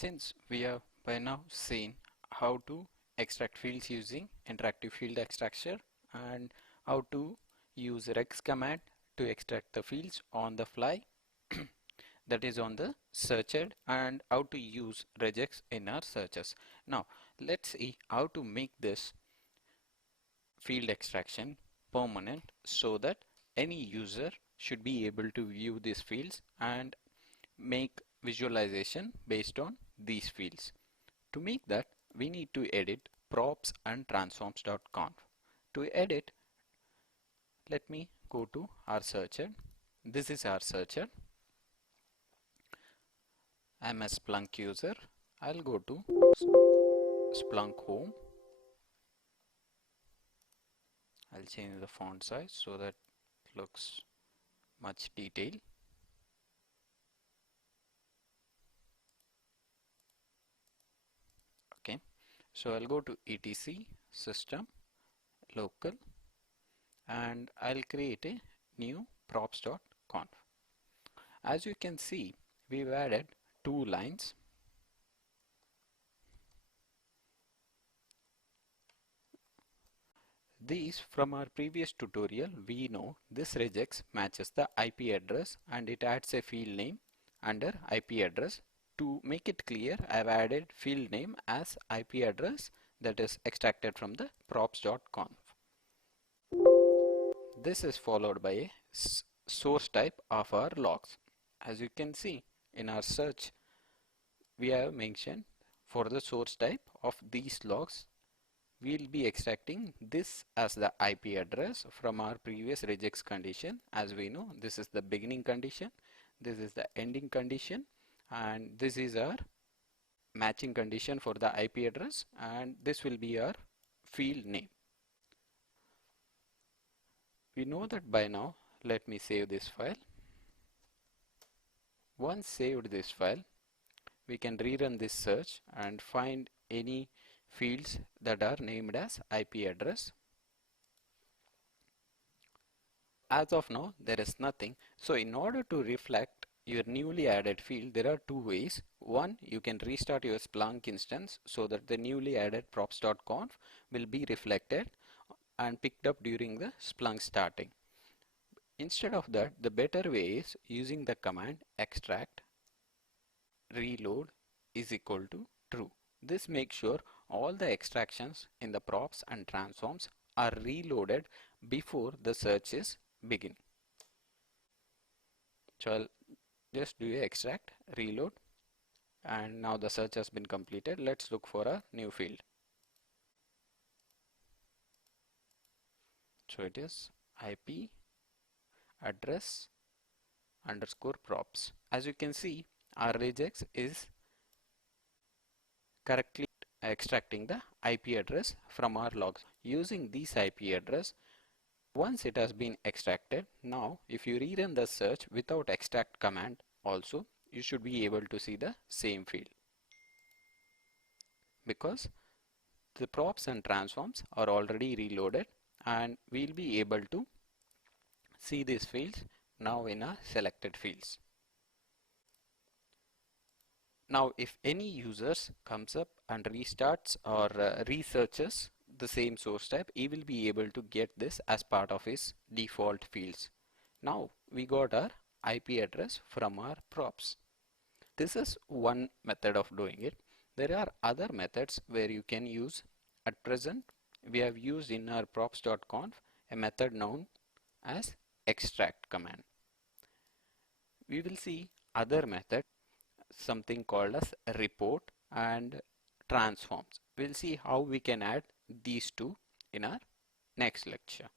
Since we have by now seen how to extract fields using interactive field extractor and how to use regex command to extract the fields on the fly that is on the searcher, and how to use regex in our searches. Now let's see how to make this field extraction permanent so that any user should be able to view these fields and make visualization based on these fields. To make that, we need to edit props and transforms.conf. To edit, let me go to our searcher. This is our searcher. I'm a Splunk user. I'll go to Splunk home. I'll change the font size so that it looks much detailed. Okay, so I'll go to etc system local and I'll create a new props.conf. As you can see, we've added two lines. These, from our previous tutorial, we know this regex matches the IP address and it adds a field name under IP address. To make it clear, I've added field name as IP address that is extracted from the props.conf. This is followed by a source type of our logs. As you can see in our search, we have mentioned for the source type of these logs, we'll be extracting this as the IP address from our previous regex condition. As we know, this is the beginning condition, this is the ending condition, and this is our matching condition for the IP address, and this will be our field name. We know that by now. Let me save this file. Once saved this file, we can rerun this search and find any fields that are named as IP address. As of now, there is nothing. So in order to reflect your newly added field, there are two ways. One, you can restart your Splunk instance so that the newly added props.conf will be reflected and picked up during the Splunk starting. Instead of that, the better way is using the command extract reload is equal to true. This makes sure all the extractions in the props and transforms are reloaded before the search is begin. So I'll just do a extract reload, and now the search has been completed. Let's look for a new field. So it is IP address underscore props. As you can see, our regex is correctly extracting the IP address from our logs. Using this IP address, once it has been extracted, now if you rerun the search without extract command also, you should be able to see the same field, because the props and transforms are already reloaded and we'll be able to see these fields now in our selected fields. Now if any users comes up and restarts or researches the same source type, he will be able to get this as part of his default fields. Now we got our IP address from our props. This is one method of doing it. There are other methods where you can use. At present, we have used in our props.conf a method known as extract command. We will see other method, something called as report and transforms. We'll see how we can add these two in our next lecture.